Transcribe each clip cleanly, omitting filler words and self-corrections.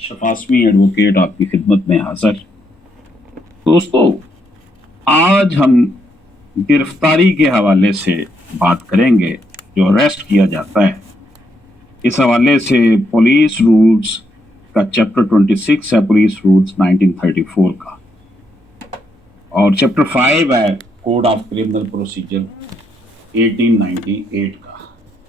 शफास्मी advocate आपकी खिदमत में हाजिर। दोस्तों, आज हम गिरफ्तारी के हवाले से बात करेंगे। जो अरेस्ट किया जाता है, इस हवाले से पुलिस रूल्स का चैप्टर 26 है, पुलिस रूल्स 1934 का, और चैप्टर 5 है कोड ऑफ क्रिमिनल प्रोसीजर 1898 का।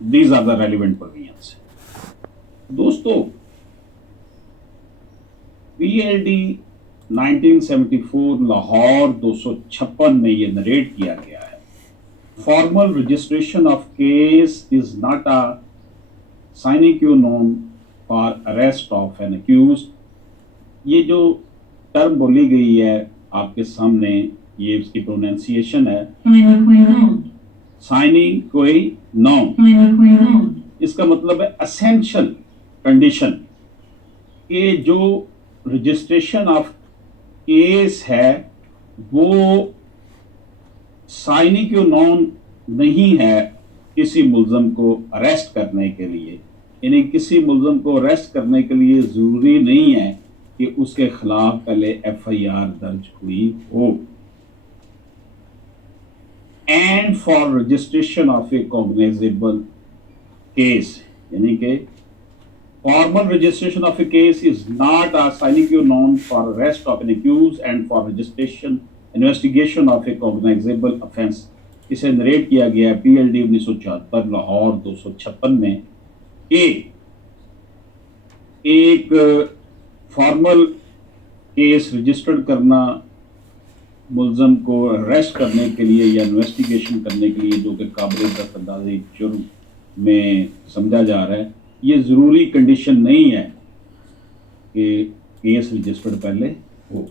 These are the relevant provisions. दोस्तों, PLD 1974 लाहौर 256 में ये नरेट किया गया है। Formal registration of case is not a sine qua non for arrest of an accused. ये जो टर्म बोली गई है आपके सामने, ये उसकी प्रोनाउंसिएशन है साइनिंग कोई नॉन। इसका मतलब है असेंशियल कंडीशन कि जो रजिस्ट्रेशन ऑफ केस है वो साइनिक नॉन नहीं है किसी मुलजम को अरेस्ट करने के लिए। यानी किसी मुलजम को अरेस्ट करने के लिए जरूरी नहीं है कि उसके खिलाफ पहले FIR दर्ज हुई हो। And for registration of A cognisable case, यानी कि formal registration of a case is not a sine non for arrest of an accused and for registration investigation of a cognizable offense। इसे narrate किया गया PLD 1974 Lahore 256 में कि एक formal case registered करना मुलजम को अरेस्ट करने के लिए या इन्वेस्टिगेशन करने के लिए, जो कि काबिल दस्तअंदाज़ी जुर्म में समझा जा रहा है, ये ज़रूरी कंडीशन नहीं है कि केस रजिस्टर्ड पहले हो।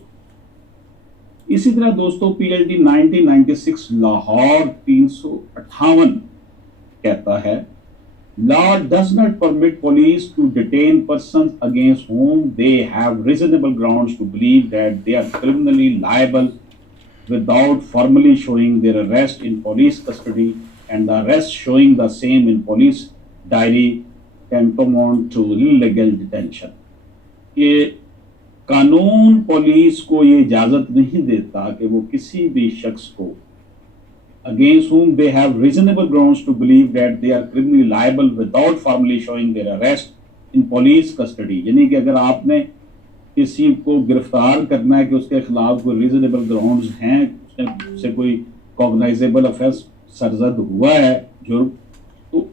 इसी तरह दोस्तों, PLD 1996 लाहौर 358 कहता है, law does not permit police to detain persons against whom they have reasonable grounds to believe that they are criminally liable without formally showing their arrest in police custody and the arrest showing the same in police diary tantamount to illegal detention। ये कानून police को ये इजाजत नहीं देता कि वो किसी भी शख्स को against whom they have reasonable grounds to believe that they are criminally liable without formally showing their arrest in police custody। यानी कि अगर आपने किसी को गिरफ्तार करना है कि उसके खिलाफ कोई रीजनेबल ग्राउंड्स हैं, उससे कोई कॉग्नाइजेबल ऑफेंस सरजद हुआ है, जुर्म, तो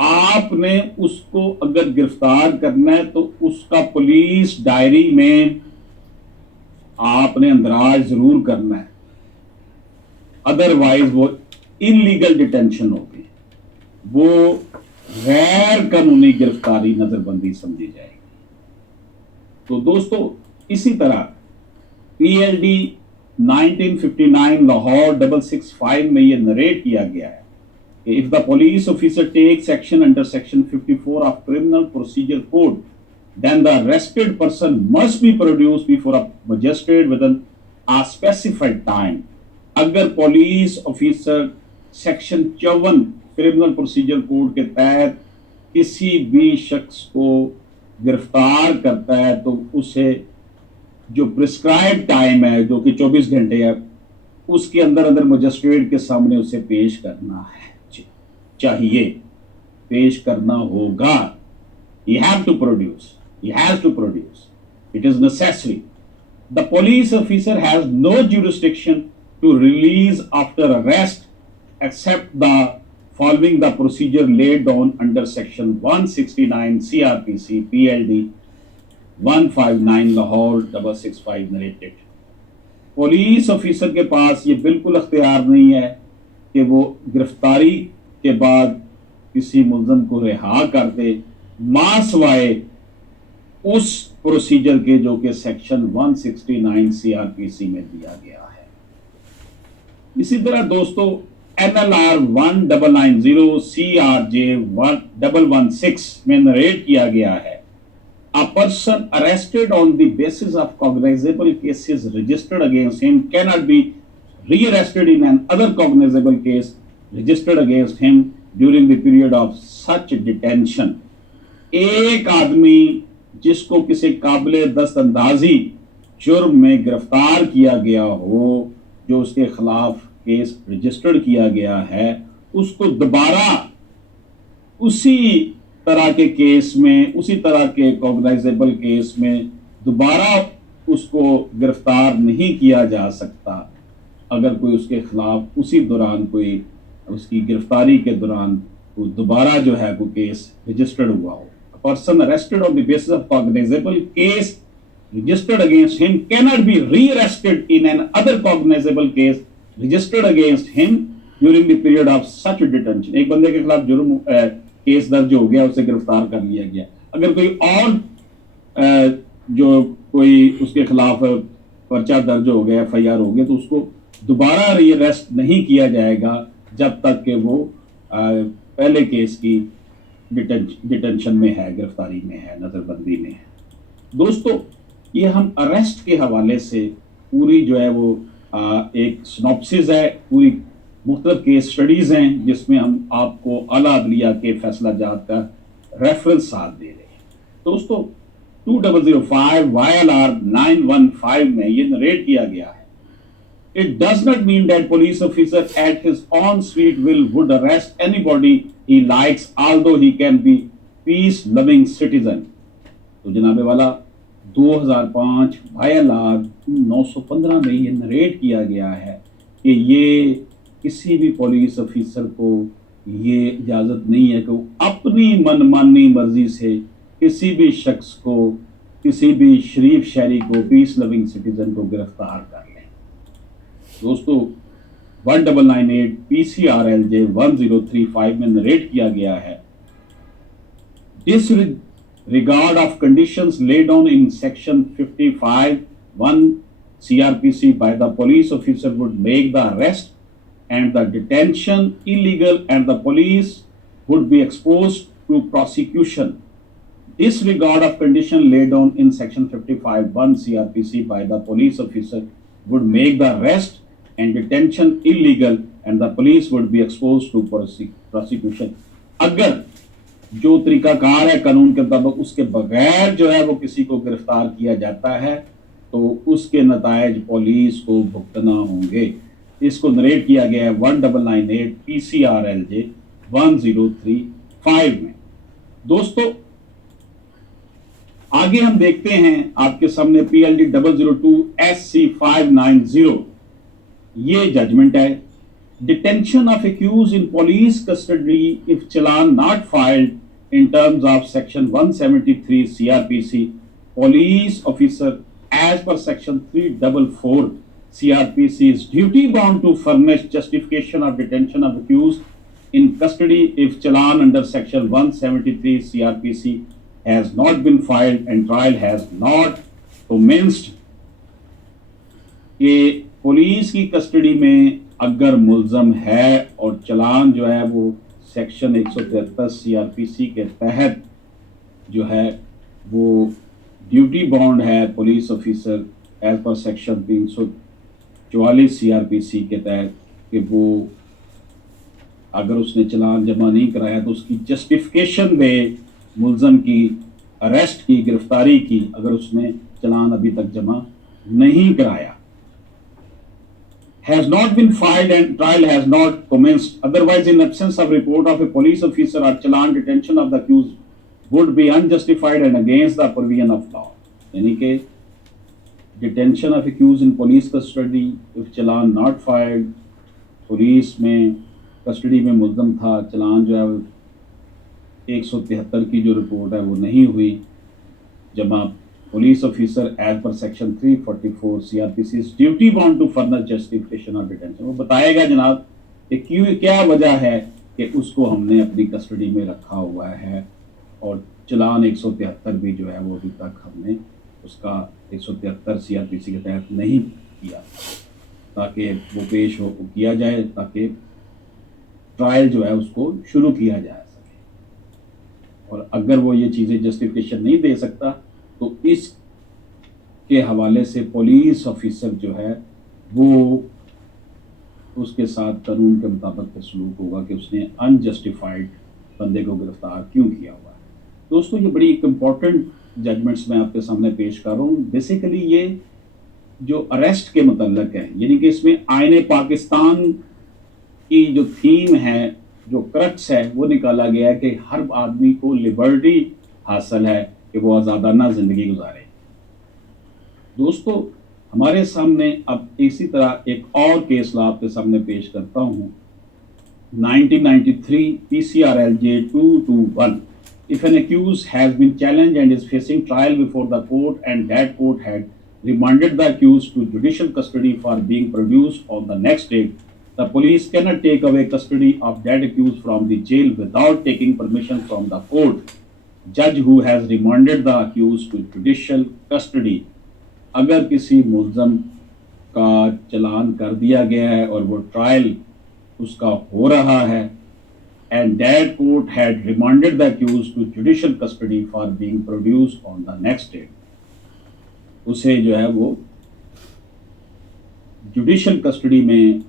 आपने उसको अगर गिरफ्तार करना है तो उसका पुलिस डायरी में आपने अंदराज जरूर करना है, अदरवाइज वो इलीगल डिटेंशन होगी, वो गैर कानूनी गिरफ्तारी नजरबंदी समझी जाएगी। तो दोस्तों, इसी तरह PLD 1959 लाहौर 665 में ये नरेट किया गया है, if the police officer takes action under section 54 of criminal procedure code, then the arrested person must be produced before a magistrate within a specified time। अगर police officer section 54 criminal procedure code के तहत किसी भी शख्स को गिरफ्तार करता है तो उसे जो प्रिस्क्राइब टाइम है, जो कि 24 घंटे है, उसके अंदर अंदर मजिस्ट्रेट के सामने उसे पेश करना है, चाहिए, पेश करना होगा। He have to produce, he has to produce, it is necessary। The police officer has no jurisdiction to release after arrest except the following the procedure laid down under section 169 CRPC PLD 159 Lahore 665 narrated। Police officer के पास ये बिल्कुल अख्तियार नहीं है कि वो गिरफ्तारी के बाद किसी मुलजम को रिहा कर दे, मासवाए उस प्रोसीजर के जो कि सेक्शन 169 CRPC में दिया गया है। इसी तरह दोस्तों, NLR 1990 CRJ 1116 में नरेट किया गया है, a person arrested on the basis of cognizable cases registered against him cannot be rearrested in another cognizable case registered against him during the period of such detention। एक आदमी जिसको किसी काबिल दस्तंदाजी जुर्म में गिरफ्तार किया गया हो, जो उसके खिलाफ केस रजिस्टर्ड किया गया है, उसको दोबारा उसी तरह के केस में, उसी तरह के कॉग्नाइजेबल केस में दोबारा उसको गिरफ्तार नहीं किया जा सकता अगर कोई उसके खिलाफ उसी दौरान कोई उसकी गिरफ्तारी के दौरान दोबारा जो है कोई केस रजिस्टर्ड हुआ हो. A person arrested on the basis of cognizable case registered against him cannot be re-arrested in an other cognizable case registered against him during the period of such detention. एक बंदे के खिलाफ जुर्म case दर्ज हो गया, उसे गिरफ्तार कर लिया गया, अगर कोई और जो कोई उसके खिलाफ पर्चा दर्ज हो गया, FIR हो गया, तो उसको दोबारा रीअरेस्ट नहीं किया जाएगा जब तक कि वो पहले केस की डिटेंशन में है, गिरफ्तारी में है, नजरबंदी में है. दोस्तों, ये हम अरेस्ट के हवाले से पूरी जो है वो एक सिनॉप्सिस है, पूरी मुख्तलिफ केस स्टडीज हैं जिसमें हम आपको आला अदलिया के फैसला जात का रेफरेंस साथ दे रहे हैं. दोस्तों, 2005 YLR 915 में ये नरेट किया गया है. It does not mean that police officer at his own sweet will would arrest anybody he likes, although he can be peace-loving citizen. तो जनाबे वाला 2005 YLR 915 में ये नरेट किया गया है कि ये किसी भी पुलिस ऑफिसर को ये इजाज़त नहीं है कि वो अपनी मनमानी मर्जी से किसी भी शख्स को, किसी भी शरीफ शहरी को, पीस लविंग सिटीजन को गिरफ्तार कर लें. दोस्तों, 1998 PCRLJ 1035 में नरेट किया गया है, disregard of conditions laid down in section 55(1) CRPC by the police officer would make the arrest and the detention illegal and the police would be exposed to prosecution. Disregard of condition laid down in section 55(1) CRPC by the police officer would make the arrest and detention illegal and the police would be exposed to prosecution. अगर जो तरीकाकार है कानून के मुताबिक उसके बगैर जो है वो किसी को गिरफ्तार किया जाता है तो उसके नतायज पुलिस को भुगतना होंगे. इसको नरेट किया गया है 1998 PCRLJ 1035 में. दोस्तों, आगे हम देखते हैं आपके सामने PLD 002 SC 590. ये जजमेंट है. Detention of accused in police custody if challan not filed in terms of section 173 CRPC, police officer as per section 344 CRPC is duty bound to furnish justification of detention of accused in custody if challan under section 173 CRPC has not been filed and trial has not commenced. कि police की custody में अगर मुल्ज़म है और चलान जो है वो section 173 CRPC के तहत जो है वो ड्यूटी बाउंड है police officer as per section 344 CRPC के तहत कि वो अगर उसने चलान जमा नहीं कराया तो उसकी जस्टिफिकेशन दे मुल्ज़म की अरेस्ट की, गिरफ्तारी की, अगर उसने चलान अभी तक जमा नहीं कराया. Has not been filed and trial has not commenced. Otherwise, in absence of report of a police officer or challan, detention of the accused would be unjustified and against the provision of law. यानी कि detention of accused in police custody if challan not filed, police में custody में मुल्ज़म था, चलान जो है 173 की जो report है वो नहीं हुई जमा, police officer as per section 344 CRPC is duty bound to furnish justification of detention. वो बताएगा जनाब कि क्यों, क्या वजह है कि उसको हमने अपनी कस्टडी में रखा हुआ है और चलान 173 भी जो है वो अभी तक हमने उसका 173 CRPC के तहत नहीं किया ताकि वो पेश हो किया जाए, ताकि ट्रायल जो है उसको शुरू किया जा सके. और अगर वो ये चीज़ें जस्टिफिकेशन नहीं दे सकता तो इस के हवाले से पुलिस ऑफिसर जो है वो उसके साथ कानून के मुताबिक सलूक होगा कि उसने अनजस्टिफाइड बंदे को गिरफ्तार क्यों किया हुआ है. दोस्तों, ये बड़ी एक इम्पॉर्टेंट जजमेंट्स मैं आपके सामने पेश कर रहा हूँ। बेसिकली ये जो अरेस्ट के मुतल्लक है, यानी कि इसमें आईने पाकिस्तान की जो थीम है, जो क्रक्स है, वो निकाला गया है कि हर आदमी को लिबर्टी हासिल है कि वो आज़ादाना ज़िंदगी गुजारे। दोस्तों, हमारे सामने अब इसी तरह एक और केस ला आपके सामने पेश करता हूँ। 1993 PCRLJ 221. If an accused has been challenged and is facing trial before the court and that court had remanded the accused to judicial custody for being produced on the next date, the police cannot take away custody of that accused from the jail without taking permission from the court. Judge who has remanded the accused to judicial custody, अगर किसी मुल्ज़म का चलान कर दिया गया है और वो trial उसका हो रहा है, and that court had remanded the accused to judicial custody for being produced on the next date, उसे जो है वो जुडिशल कस्टडी में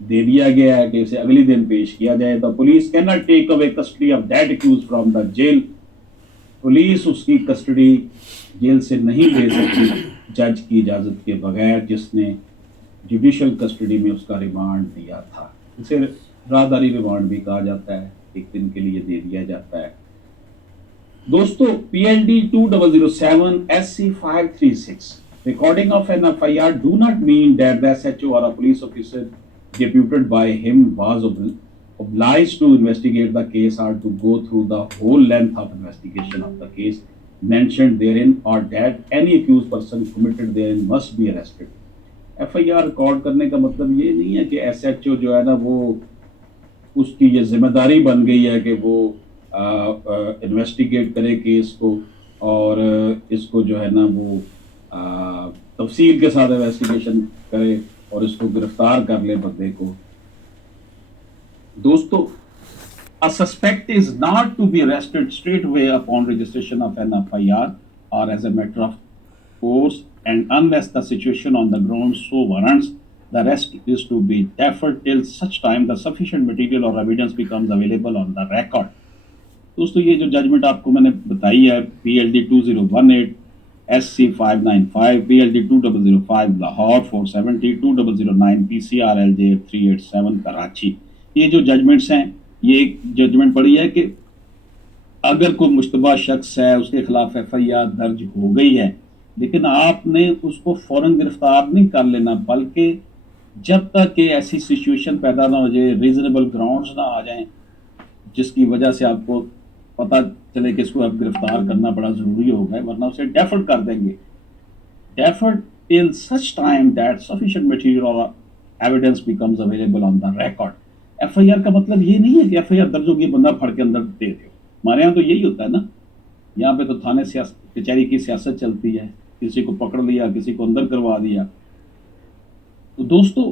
दे दिया गया है कि उसे अगले दिन पेश किया जाए। The police cannot take away custody of that accuse from the jail, police उसकी कस्टडी जेल से नहीं ले सकती जज की इजाज़त के बगैर जिसने जुडिशल कस्टडी में उसका रिमांड दिया था। इसे राहदारी रिमांड भी कहा जाता है, एक दिन के लिए दे दिया जाता है। दोस्तों, PLD 2007 SC 536 recording of an FIR do not mean that the SHO or a police officer deputed by him was obliged to investigate the case or to go through the whole length of investigation of the case mentioned therein, or that any accused person committed therein must be arrested. FIR record करने का मतलब ये नहीं है कि SHO जो है ना वो उसकी ये जिम्मेदारी बन गई है कि वो इन्वेस्टिगेट करे केस को और इसको जो है ना वो तफसील के साथ इन्वेस्टिगेशन करे और इसको गिरफ्तार कर ले बंदे को। दोस्तों, a suspect is not to be arrested straight away upon registration of an FIR or as a matter of course, and unless the situation on the ground so warrants, the arrest is to be deferred till such time the sufficient material or evidence becomes available on the record. दोस्तों, ये जो judgement आपको मैंने बताई है PLD 2018 SC 595 PLD 2005 Lahore 470 2009 PCRLJ 387 Karachi, ये जो judgements हैं ये एक जजमेंट पड़ी है कि अगर कोई मुश्तबा शख्स है उसके खिलाफ FIR दर्ज हो गई है, लेकिन आपने उसको फौरन गिरफ्तार नहीं कर लेना, बल्कि जब तक कि ऐसी सिचुएशन पैदा ना हो जाए, रीजनेबल ग्राउंड्स ना आ जाएं जिसकी वजह से आपको पता चले कि इसको अब गिरफ्तार करना बड़ा ज़रूरी होगा, वरना उसे डेफर्ड कर देंगे। Deferred till such time that sufficient material और evidence becomes available on the record. FIR का मतलब ये नहीं है कि FIR दर्ज होगी बंदा फड़ के अंदर दे दो। हमारे यहाँ तो यही होता है ना, यहाँ पे तो थाने कचहरी की सियासत चलती है, किसी को पकड़ लिया, किसी को अंदर करवा दिया। तो दोस्तों,